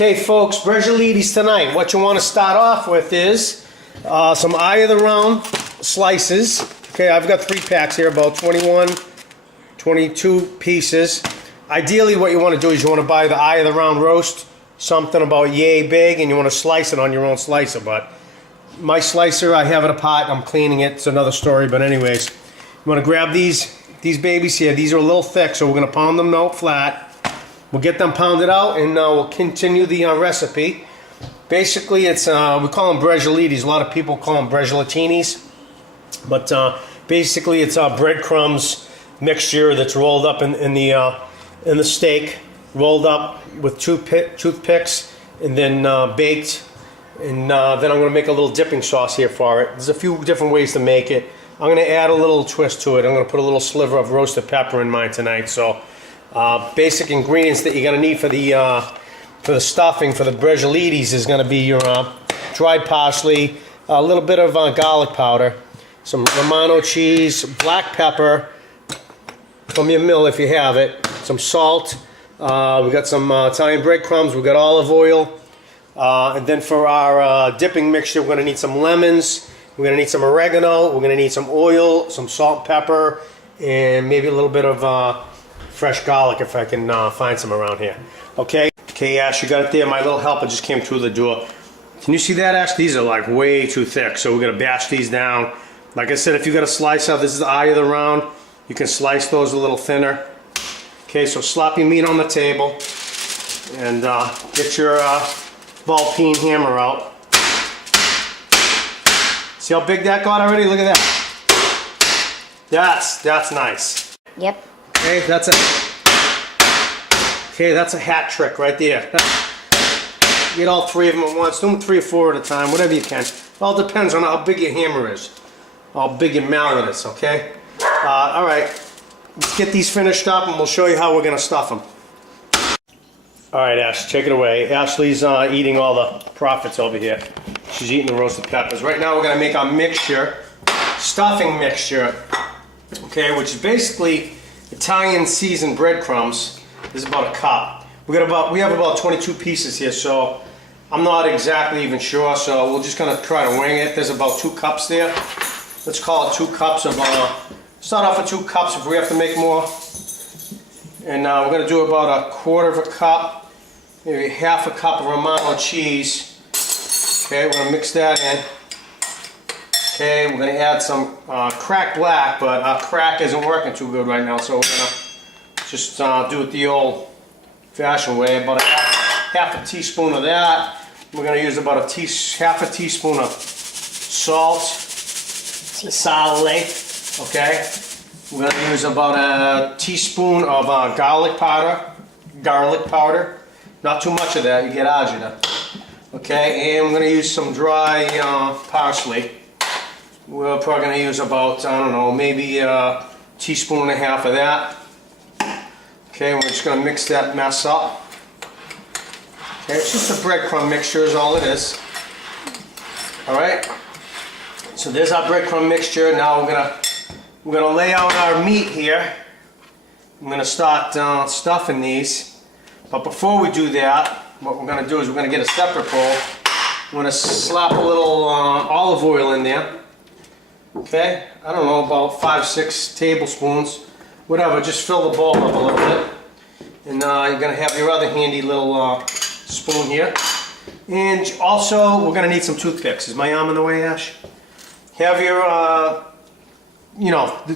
Okay, folks, braciolitis tonight. What you want to start off with is some eye of the round slices. Okay, I've got 3 packs here, about 21, 22 pieces. Ideally, what you want to do is you want to buy the eye of the round roast, something about yay big, and you want to slice it on your own slicer. But my slicer, I have it apart. I'm cleaning it. It's another story. But anyways, you want to grab these babies here. These are a little thick, so we're going to pound them out flat. We'll get them pounded out, and we'll continue the recipe. Basically, it's we call them braciolitis. A lot of people call them braciolatinis, but basically, it's breadcrumbs mixture that's rolled up in the steak, rolled up with toothpicks, and then baked. And then I'm going to make a little dipping sauce here for it. There's a few different ways to make it. I'm going to add a little twist to it. I'm going to put a little sliver of roasted pepper in mine tonight. So. Basic ingredients that you're going to need for the stuffing for the braciolitis is going to be your dried parsley, a little bit of garlic powder, some Romano cheese, black pepper from your mill if you have it, some salt. We got some Italian breadcrumbs. We got olive oil, and then for our dipping mixture, we're going to need some lemons. We're going to need some oregano. We're going to need some oil, some salt and pepper, and maybe a little bit of fresh garlic if I can find some around here. Okay, Ash, you got it there. My little helper just came through the door. Can you see that, Ash? These are like way too thick, so we're gonna batch these down. Like I said, if you got a slice out, this is the eye of the round. You can slice those a little thinner. Okay, so slop your meat on the table and get your ball peen hammer out. See how big that got already? Look at that. That's nice. Yep. Okay, that's a hat trick right there. Get all 3 of them at once. Do them 3 or 4 at a time, whatever you can. It all depends on how big your hammer is, how big your mallet is. Okay. All right. Let's get these finished up, and we'll show you how we're gonna stuff them. All right, Ash, take it away. Ashley's eating all the profits over here. She's eating the roasted peppers. Right now, we're gonna make our mixture, stuffing mixture. Okay, which is basically Italian seasoned breadcrumbs. This is about a cup. We have about 22 pieces here, so I'm not exactly even sure. So we're just gonna try to wing it. There's about 2 cups there. Let's call it 2 cups of. Start off with 2 cups if we have to make more. And we're gonna do about 1/4 of a cup, maybe 1/2 a cup of Romano cheese. Okay, we're gonna mix that in. Okay, we're going to add some cracked black, but our crack isn't working too good right now, so we're going to just do it the old-fashioned way. About half a teaspoon of that. We're going to use about half a teaspoon of salt, sale. Okay, we're going to use about a teaspoon of garlic powder. Not too much of that, you get agita. Okay, and we're going to use some dry parsley. We're probably going to use about, I don't know, maybe a teaspoon and a half of that. Okay, we're just going to mix that mess up. Okay, it's just a breadcrumb mixture is all it is. Alright, so there's our breadcrumb mixture. Now we're gonna lay out our meat here. I'm going to start stuffing these. But before we do that, what we're going to do is we're going to get a separate bowl. We're going to slap a little olive oil in there. Okay, I don't know, about 5-6 tablespoons, whatever, just fill the bowl up a little bit. And you're going to have your other handy little spoon here. And also, we're going to need some toothpicks. Is my arm in the way, Ash? Have your,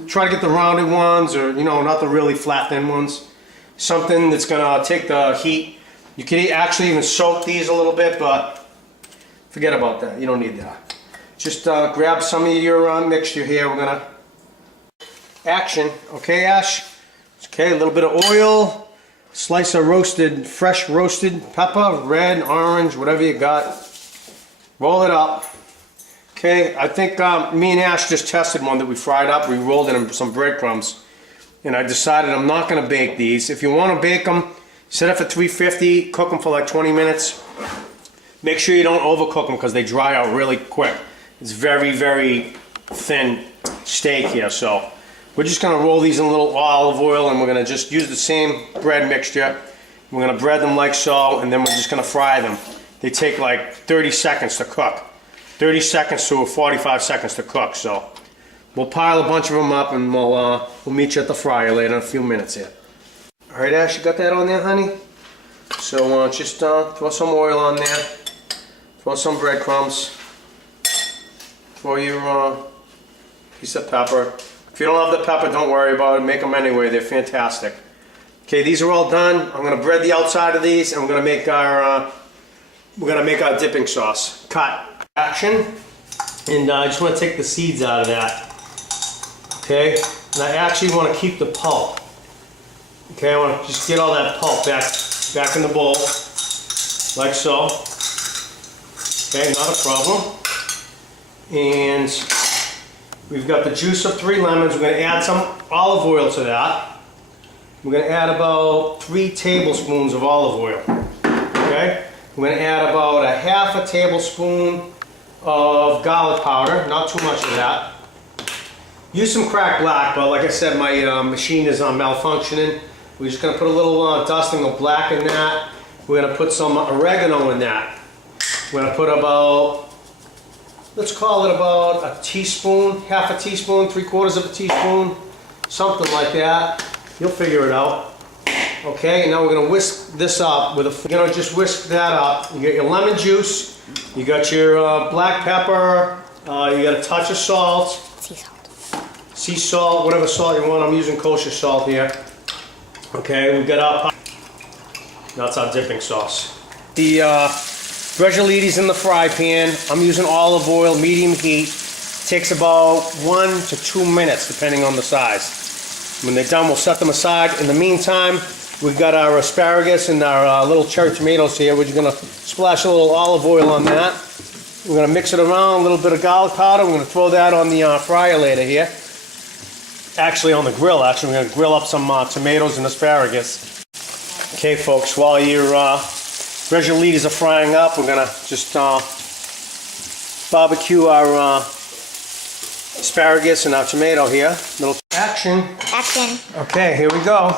try to get the rounded ones, or, not the really flat thin ones. Something that's going to take the heat. You can actually even soak these a little bit, but forget about that. You don't need that. Just grab some of your mixture here. We're gonna action. Okay, Ash. Okay, a little bit of oil, slice of fresh roasted pepper, red, orange, whatever you got. Roll it up. Okay, I think me and Ash just tested one that we fried up. We rolled it in some breadcrumbs, and I decided I'm not gonna bake these. If you want to bake them, set up at 350. Cook them for like 20 minutes. Make sure you don't overcook them because they dry out really quick. It's very, very thin steak here, so we're just going to roll these in a little olive oil, and we're going to just use the same bread mixture We're gonna bread them like so, and then we're just gonna fry them. They take like 30 seconds to cook. 30 seconds to 45 seconds to cook, so. We'll pile a bunch of them up and we'll meet you at the fryer later in a few minutes here. All right, Ash, you got that on there, honey? So just throw some oil on there. Throw some breadcrumbs. Throw your piece of pepper. If you don't have the pepper, don't worry about it. Make them anyway. They're fantastic. Okay, these are all done. I'm gonna bread the outside of these, and we're gonna make our dipping sauce. Cut. Action. And I just want to take the seeds out of that. Okay, and I actually want to keep the pulp. Okay, I want to just get all that pulp back in the bowl, like so. Okay, not a problem. And we've got the juice of 3 lemons. We're going to add some olive oil to that. We're going to add about 3 tablespoons of olive oil. Okay, we're going to add about a half a tablespoon of garlic powder, not too much of that. Use some cracked black, but like I said, my machine is malfunctioning. We're just going to put a little dusting of black in that. We're going to put some oregano in that. We're going to put about, let's call it about a teaspoon, half a teaspoon, 3/4 of a teaspoon, something like that. You'll figure it out. Okay, and now we're going to whisk this up with a, just whisk that up. You got your lemon juice, you got your black pepper, you got a touch of salt. Sea salt, whatever salt you want. I'm using kosher salt here. Okay, we've got our, that's our dipping sauce. The bracioli's in the fry pan. I'm using olive oil, medium heat. Takes about 1 to 2 minutes, depending on the size. When they're done, we'll set them aside. In the meantime, we've got our asparagus and our little cherry tomatoes here. We're just gonna splash a little olive oil on that. We're gonna mix it around, a little bit of garlic powder. We're gonna throw that on the fryer later here. Actually on the grill, we're going to grill up some tomatoes and asparagus. Okay folks, while your bracioli's are frying up, we're going to just barbecue our asparagus and our tomato here. Little action. Action. Okay, here we go.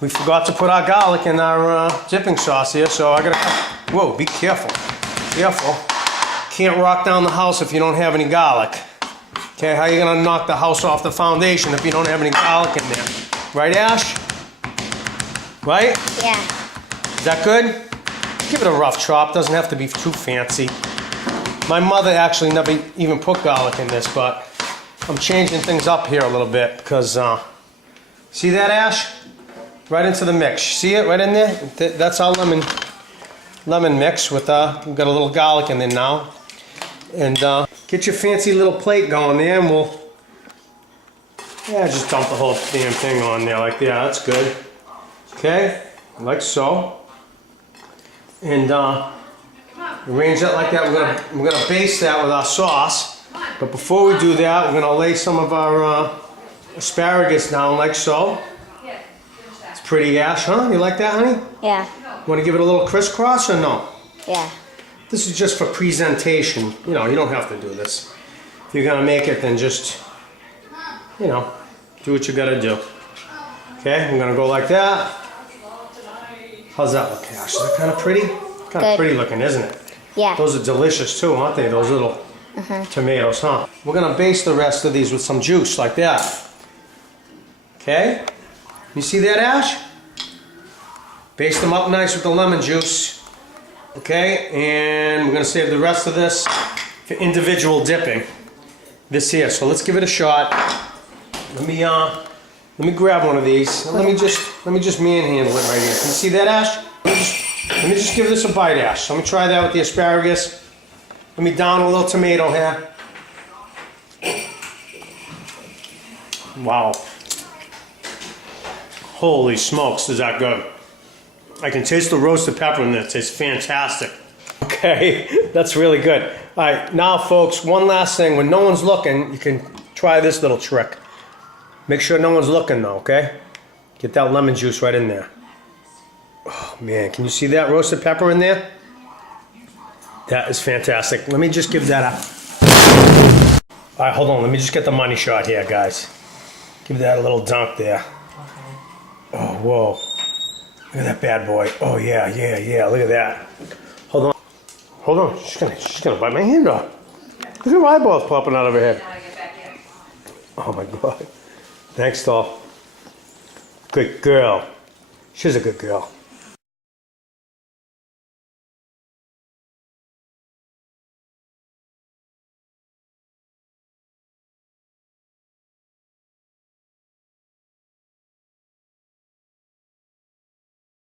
We forgot to put our garlic in our dipping sauce here, so I got to, whoa, be careful. Careful. Can't rock down the house if you don't have any garlic. Okay, how are you going to knock the house off the foundation if you don't have any garlic in there? Right, Ash? Right? Yeah. Is that good? Give it a rough chop. Doesn't have to be too fancy. My mother actually never even put garlic in this, but I'm changing things up here a little bit because, see that, Ash? Right into the mix. See it right in there? That's our lemon mix with, we've got a little garlic in there now. And get your fancy little plate going there, and we'll, just dump the whole damn thing on there like that. That's good. Okay, like so. And arrange that like that. We're gonna baste that with our sauce. But before we do that, we're gonna lay some of our asparagus down like so. It's pretty, Ash, huh? You like that, honey? Yeah. Want to give it a little crisscross or no? Yeah. This is just for presentation. You know, you don't have to do this. If you're going to make it, then just, you know, do what you got to do. Okay, I'm going to go like that. How's that look, Ash? Is that kind of pretty? Kind of pretty looking, isn't it? Yeah. Those are delicious too, aren't they? Those little tomatoes, huh? We're going to baste the rest of these with some juice like that. Okay? You see that, Ash? Baste them up nice with the lemon juice. Okay, and we're going to save the rest of this for individual dipping. This here, so let's give it a shot. Let me grab one of these. Let me just manhandle it right here. Can you see that, Ash? Let me just give this a bite, Ash. Let me try that with the asparagus. Let me down a little tomato here. Wow. Holy smokes, is that good. I can taste the roasted pepper in this. It's fantastic. Okay, that's really good. All right, now folks, one last thing. When no one's looking, you can try this little trick. Make sure no one's looking though, okay? Get that lemon juice right in there. Oh man, can you see that roasted pepper in there? That is fantastic. Let me just give that a... All right, hold on. Let me just get the money shot here, guys. Give that a little dunk there. Oh, whoa. Look at that bad boy. Oh yeah, yeah, yeah. Look at that. Hold on. Hold on. She's gonna bite my hand off. Look at her eyeballs popping out of her head. Oh my God. Thanks, doll. Good girl. She's a good girl.